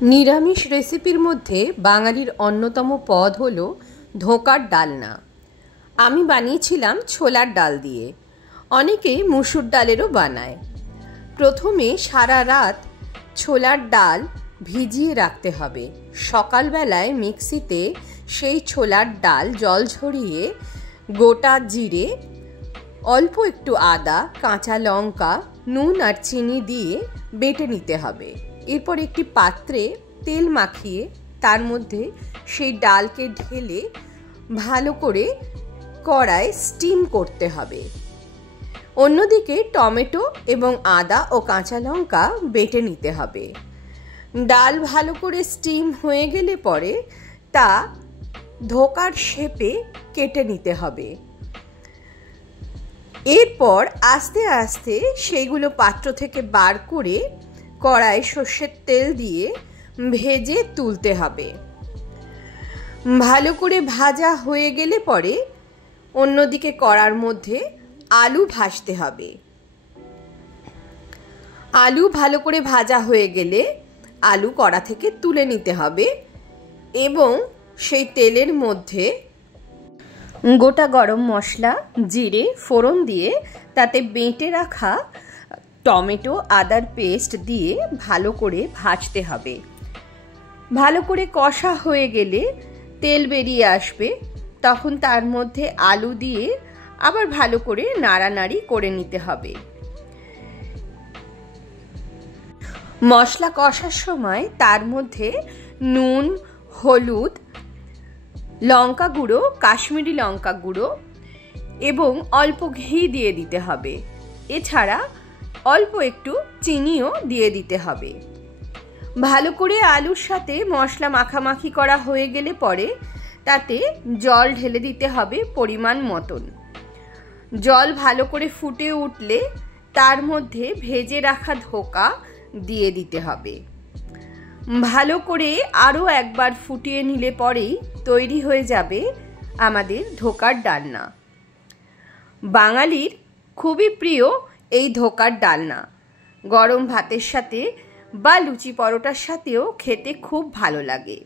নিরামিষ রেসিপির মধ্যে বাঙালির অন্যতম পদ হলো ধোঁকার ডালনা। আমি বানিয়েছিলাম ছোলার ডাল দিয়ে, অনেকে মুসুর ডালেরও বানায়। প্রথমে সারা রাত ছোলার ডাল ভিজিয়ে রাখতে হবে। সকালবেলায় মিক্সিতে সেই ছোলার ডাল জল ঝরিয়ে গোটা জিরে, অল্প একটু আদা, কাঁচা লঙ্কা, নুন আর চিনি দিয়ে বেটে নিতে হবে। এরপর একটি পাত্রে তেল মাখিয়ে তার মধ্যে সেই ডালকে ঢেলে ভালো করে কড়ায় স্টিম করতে হবে। অন্যদিকে টমেটো এবং আদা ও কাঁচা লঙ্কা বেটে নিতে হবে। ডাল ভালো করে স্টিম হয়ে গেলে পরে তা ধোঁকার শেপে কেটে নিতে হবে। এরপর আস্তে আস্তে সেইগুলো পাত্র থেকে বার করে কড়ায় সর্ষের তেল দিয়ে ভেজে তুলতে হবে। ভালো করে ভাজা হয়ে গেলে পরে অন্যদিকে কড়ার মধ্যে আলু ভাজতে হবে। আলু ভালো করে ভাজা হয়ে গেলে আলু কড়া থেকে তুলে নিতে হবে এবং সেই তেলের মধ্যে গোটা গরম মশলা, জিরে ফোড়ন দিয়ে তাতে বেটে রাখা টমেটো, আদার পেস্ট দিয়ে ভালো করে ভাজতে হবে। ভালো করে কষা হয়ে গেলে তেল বেরিয়ে আসবে, তখন তার মধ্যে আলু দিয়ে আবার ভালো করে নাড়ানাড়ি করে নিতে হবে। মশলা কষার সময় তার মধ্যে নুন, হলুদ, লঙ্কা গুঁড়ো, কাশ্মীরি লঙ্কা গুঁড়ো এবং অল্প ঘি দিয়ে দিতে হবে। এছাড়া অল্প একটু চিনিও দিয়ে দিতে হবে। ভালো করে আলুর সাথে মশলা মাখামাখি করা হয়ে গেলে পরে তাতে জল ঢেলে দিতে হবে পরিমাণ মতন। জল ভালো করে ফুটে উঠলে তার মধ্যে ভেজে রাখা ধোঁকা দিয়ে দিতে হবে। ভালো করে আরও একবার ফুটিয়ে নিলে পরেই তৈরি হয়ে যাবে আমাদের ধোঁকার ডালনা। বাঙালির খুবই প্রিয় এই ধোঁকার ডালনা। গরম ভাতের সাথে বা লুচি পরোটার সাথেও খেতে খুব ভালো লাগে।